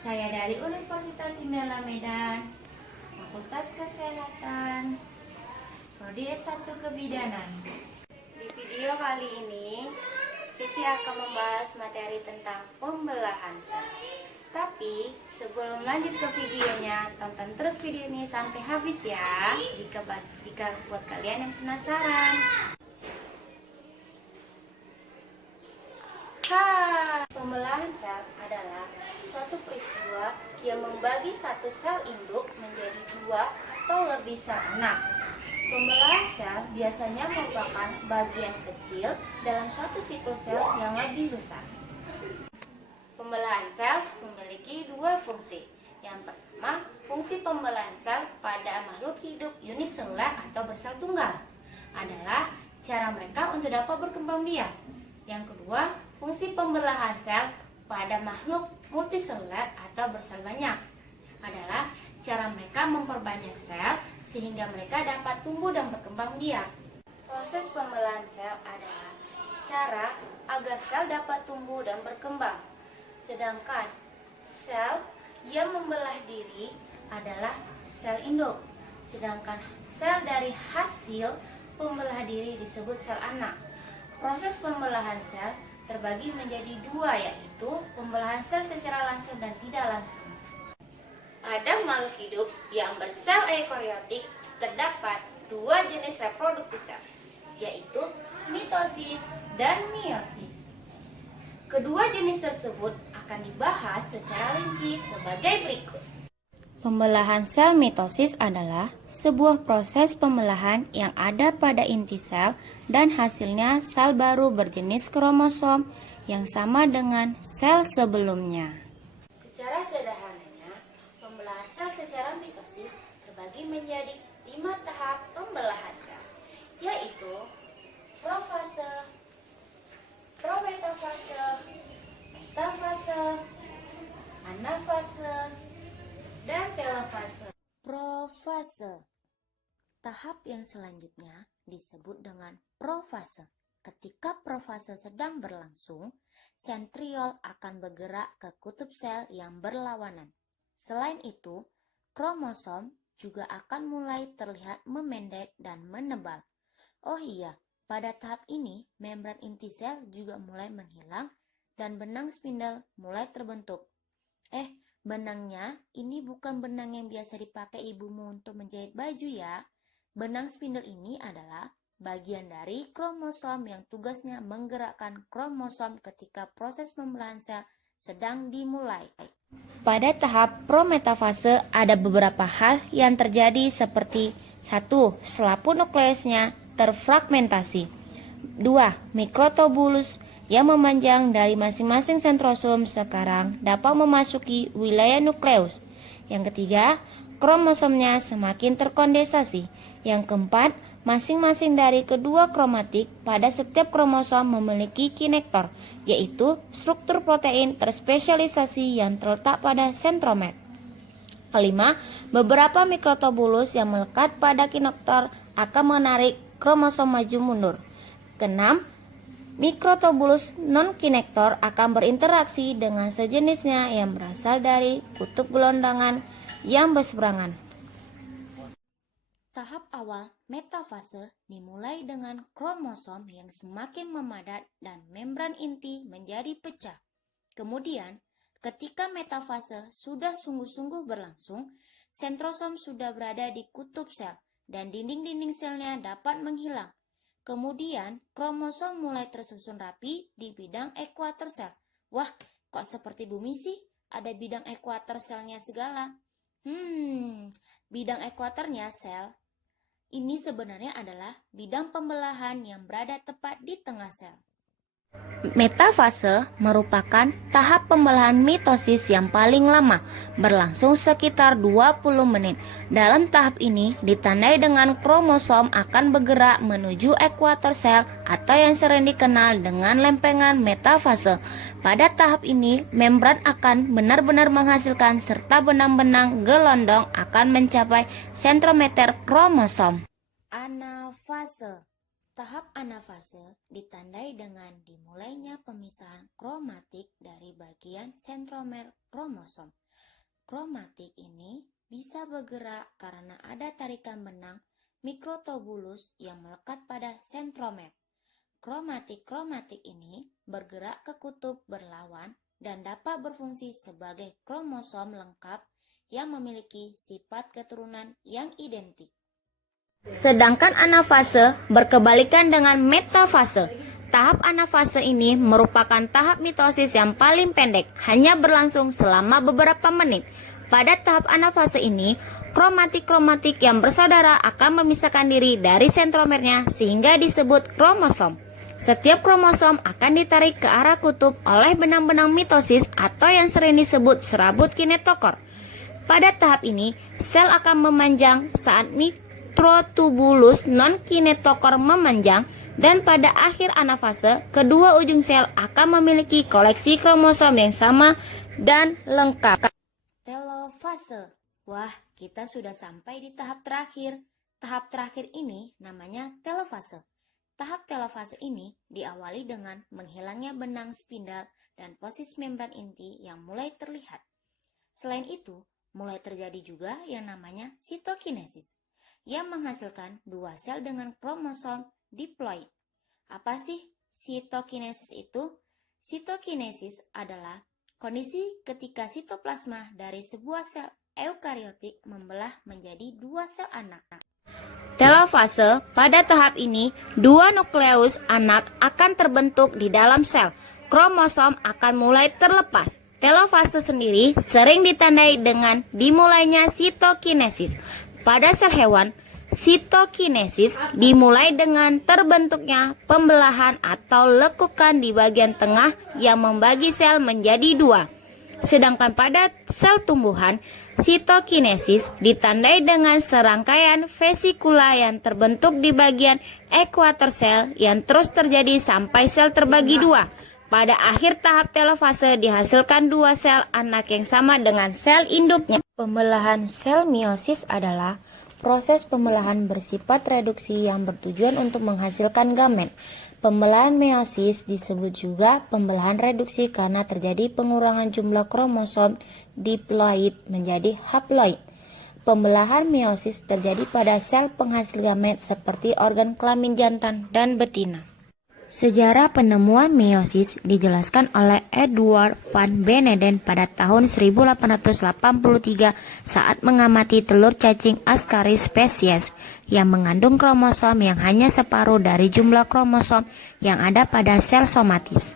Saya dari Universitas Himalaya Medan, Fakultas Kesehatan, Prodi S1 Kebidanan. Di video kali ini, Siti akan membahas materi tentang pembelahan sel. Tapi sebelum lanjut ke videonya, tonton terus video ini sampai habis ya. Jika buat kalian yang penasaran. Pembelahan sel adalah suatu peristiwa yang membagi satu sel induk menjadi dua atau lebih sel anak. Pembelahan sel biasanya merupakan bagian kecil dalam suatu siklus sel yang lebih besar. Pembelahan sel memiliki dua fungsi. Yang pertama, fungsi pembelahan sel pada makhluk hidup uniseluler atau bersel tunggal adalah cara mereka untuk dapat berkembang biak. Yang kedua, fungsi pembelahan sel pada makhluk multiseluler atau bersel banyak adalah cara mereka memperbanyak sel sehingga mereka dapat tumbuh dan berkembang biak. Proses pembelahan sel adalah cara agar sel dapat tumbuh dan berkembang. Sedangkan sel yang membelah diri adalah sel induk. Sedangkan sel dari hasil pembelah diri disebut sel anak. Proses pembelahan sel terbagi menjadi dua, yaitu pembelahan sel secara langsung dan tidak langsung. Pada makhluk hidup yang bersel eukariotik terdapat dua jenis reproduksi sel, yaitu mitosis dan meiosis. Kedua jenis tersebut akan dibahas secara rinci sebagai berikut. Pembelahan sel mitosis adalah sebuah proses pembelahan yang ada pada inti sel dan hasilnya sel baru berjenis kromosom yang sama dengan sel sebelumnya. Secara sederhananya, pembelahan sel secara mitosis terbagi menjadi 5 tahap pembelahan sel, yaitu profase, prometafase, metafase, anafase, dan telofase. Profase. Tahap yang selanjutnya disebut dengan profase. Ketika profase sedang berlangsung, sentriol akan bergerak ke kutub sel yang berlawanan. Selain itu, kromosom juga akan mulai terlihat memendek dan menebal. Oh iya, pada tahap ini membran inti sel juga mulai menghilang dan benang spindle mulai terbentuk. Benangnya ini bukan benang yang biasa dipakai ibumu untuk menjahit baju ya. Benang spindle ini adalah bagian dari kromosom yang tugasnya menggerakkan kromosom ketika proses pembelahan sel sedang dimulai. Pada tahap prometafase ada beberapa hal yang terjadi seperti 1. Selaput nukleusnya terfragmentasi. 2. Mikrotubulus yang memanjang dari masing-masing sentrosom sekarang dapat memasuki wilayah nukleus. Yang ketiga, kromosomnya semakin terkondensasi. Yang keempat, masing-masing dari kedua kromatik pada setiap kromosom memiliki kinektor, yaitu struktur protein terspesialisasi yang terletak pada sentromer. Kelima, beberapa mikrotubulus yang melekat pada kinektor akan menarik kromosom maju mundur. Keenam, mikrotubulus non-kinektor akan berinteraksi dengan sejenisnya yang berasal dari kutub gelondangan yang berseberangan. Tahap awal metafase dimulai dengan kromosom yang semakin memadat dan membran inti menjadi pecah. Kemudian, ketika metafase sudah sungguh-sungguh berlangsung, sentrosom sudah berada di kutub sel dan dinding-dinding selnya dapat menghilang. Kemudian, kromosom mulai tersusun rapi di bidang ekuator sel. Wah, kok seperti bumi sih? Ada bidang ekuator selnya segala. Bidang ekuatornya sel ini sebenarnya adalah bidang pembelahan yang berada tepat di tengah sel. Metafase merupakan tahap pembelahan mitosis yang paling lama, berlangsung sekitar 20 menit. Dalam tahap ini ditandai dengan kromosom akan bergerak menuju ekuator sel atau yang sering dikenal dengan lempengan metafase. Pada tahap ini, membran akan benar-benar menghasilkan serta benang-benang gelondong akan mencapai sentrometer kromosom. Anafase. Tahap anafase ditandai dengan dimulainya pemisahan kromatik dari bagian sentromer kromosom. kromatik ini bisa bergerak karena ada tarikan benang mikrotubulus yang melekat pada sentromer. Kromatik-kromatik ini bergerak ke kutub berlawan dan dapat berfungsi sebagai kromosom lengkap yang memiliki sifat keturunan yang identik. Sedangkan anafase berkebalikan dengan metafase. Tahap anafase ini merupakan tahap mitosis yang paling pendek, hanya berlangsung selama beberapa menit. Pada tahap anafase ini, kromatik-kromatik yang bersaudara akan memisahkan diri dari sentromernya sehingga disebut kromosom. Setiap kromosom akan ditarik ke arah kutub oleh benang-benang mitosis atau yang sering disebut serabut kinetokor. Pada tahap ini, sel akan memanjang saat mikrotubulus non-kinetokor memanjang, dan pada akhir anafase, kedua ujung sel akan memiliki koleksi kromosom yang sama dan lengkap. Telofase. Wah, kita sudah sampai di tahap terakhir. Tahap terakhir ini namanya telofase. Tahap telofase ini diawali dengan menghilangnya benang spindal dan posisi membran inti yang mulai terlihat. Selain itu, mulai terjadi juga yang namanya sitokinesis, yang menghasilkan dua sel dengan kromosom diploid. Apa sih sitokinesis itu? Sitokinesis adalah kondisi ketika sitoplasma dari sebuah sel eukariotik membelah menjadi dua sel anak. Telofase, pada tahap ini, dua nukleus anak akan terbentuk di dalam sel. Kromosom akan mulai terlepas. Telofase sendiri sering ditandai dengan dimulainya sitokinesis. Pada sel hewan, sitokinesis dimulai dengan terbentuknya pembelahan atau lekukan di bagian tengah yang membagi sel menjadi dua. Sedangkan pada sel tumbuhan, sitokinesis ditandai dengan serangkaian vesikula yang terbentuk di bagian ekuator sel yang terus terjadi sampai sel terbagi dua. Pada akhir tahap telofase dihasilkan dua sel anak yang sama dengan sel induknya. Pembelahan sel meiosis adalah proses pembelahan bersifat reduksi yang bertujuan untuk menghasilkan gamet. Pembelahan meiosis disebut juga pembelahan reduksi karena terjadi pengurangan jumlah kromosom diploid menjadi haploid. Pembelahan meiosis terjadi pada sel penghasil gamet seperti organ kelamin jantan dan betina. Sejarah penemuan meiosis dijelaskan oleh Edward van Beneden pada tahun 1883 saat mengamati telur cacing Ascaris spesies yang mengandung kromosom yang hanya separuh dari jumlah kromosom yang ada pada sel somatis.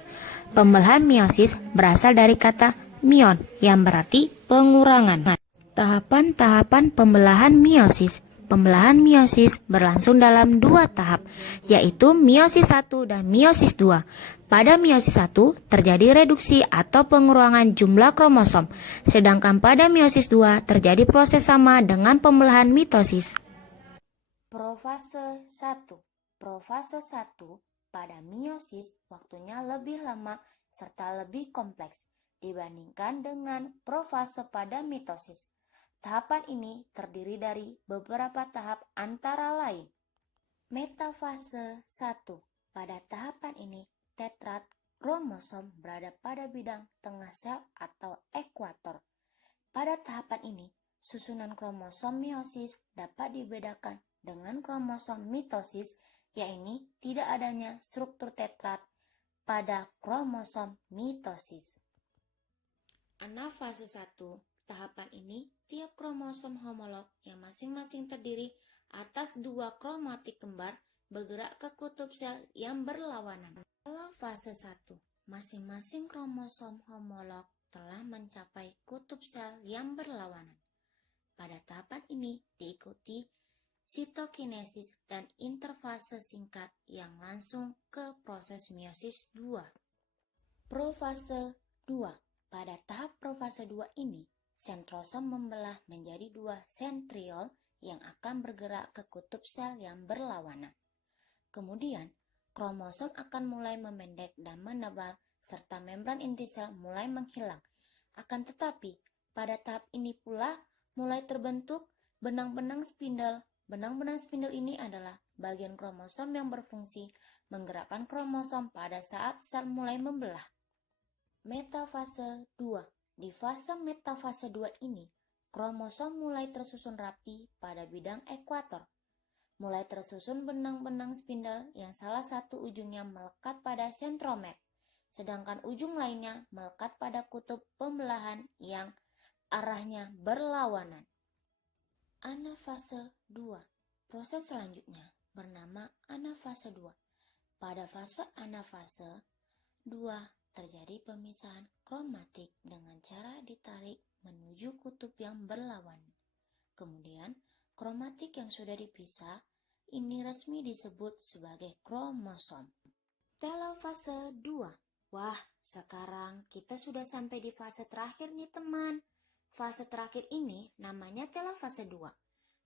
Pembelahan meiosis berasal dari kata mion yang berarti pengurangan. Tahapan-tahapan pembelahan meiosis. Pembelahan meiosis berlangsung dalam dua tahap, yaitu meiosis 1 dan meiosis 2. Pada meiosis 1 terjadi reduksi atau pengurangan jumlah kromosom, sedangkan pada meiosis 2 terjadi proses sama dengan pembelahan mitosis. Profase 1. Profase 1 pada meiosis waktunya lebih lama serta lebih kompleks dibandingkan dengan profase pada mitosis. Tahapan ini terdiri dari beberapa tahap antara lain. Metafase 1. Pada tahapan ini, tetrat kromosom berada pada bidang tengah sel atau ekuator. Pada tahapan ini, susunan kromosom meiosis dapat dibedakan dengan kromosom mitosis, yaitu tidak adanya struktur tetrat pada kromosom mitosis. Anafase 1. Tahapan ini, tiap kromosom homolog yang masing-masing terdiri atas dua kromatik kembar bergerak ke kutub sel yang berlawanan. Dalam fase 1, masing-masing kromosom homolog telah mencapai kutub sel yang berlawanan. Pada tahapan ini diikuti sitokinesis dan interfase singkat yang langsung ke proses meiosis 2. Profase 2. Pada tahap profase 2 ini, sentrosom membelah menjadi dua sentriol yang akan bergerak ke kutub sel yang berlawanan. Kemudian, kromosom akan mulai memendek dan menebal serta membran inti sel mulai menghilang. Akan tetapi, pada tahap ini pula mulai terbentuk benang-benang spindel. Benang-benang spindel ini adalah bagian kromosom yang berfungsi menggerakkan kromosom pada saat sel mulai membelah. Metafase 2. Di fase metafase 2 ini, kromosom mulai tersusun rapi pada bidang ekuator. Mulai tersusun benang-benang spindle yang salah satu ujungnya melekat pada sentromer, sedangkan ujung lainnya melekat pada kutub pembelahan yang arahnya berlawanan. Anafase 2. Proses selanjutnya bernama anafase 2. Pada fase anafase 2 terjadi pemisahan kromatik dengan cara ditarik menuju kutub yang berlawanan. Kemudian, kromatik yang sudah dipisah ini resmi disebut sebagai kromosom. Telofase 2. Wah, sekarang kita sudah sampai di fase terakhir nih teman. Fase terakhir ini namanya telofase 2.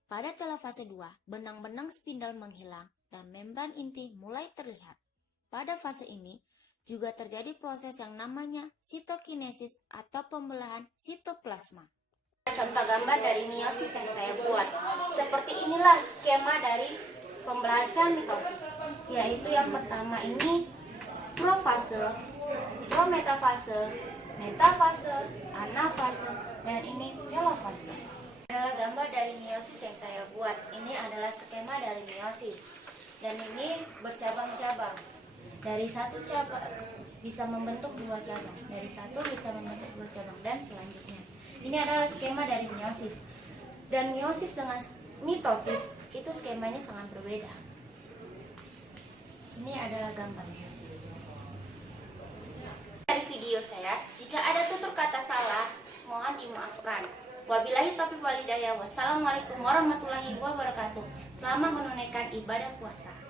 Pada telofase 2, benang-benang spindle menghilang dan membran inti mulai terlihat. Pada fase ini juga terjadi proses yang namanya sitokinesis atau pembelahan sitoplasma. Contoh gambar dari meiosis yang saya buat. Seperti inilah skema dari pembelahan sel mitosis, yaitu yang pertama ini profase, prometafase, metafase, anafase, dan ini telofase. Adalah gambar dari meiosis yang saya buat. Ini adalah skema dari meiosis, dan ini bercabang-cabang. Dari satu cabang bisa membentuk dua cabang, dari satu bisa membentuk dua cabang, dan selanjutnya. Ini adalah skema dari meiosis. Dan meiosis dengan mitosis itu skemanya sangat berbeda. Ini adalah gambarnya. Dari video saya, jika ada tutur kata salah, mohon dimaafkan. Wabillahi taufiq wal hidayah. Wassalamualaikum warahmatullahi wabarakatuh. Selamat menunaikan ibadah puasa.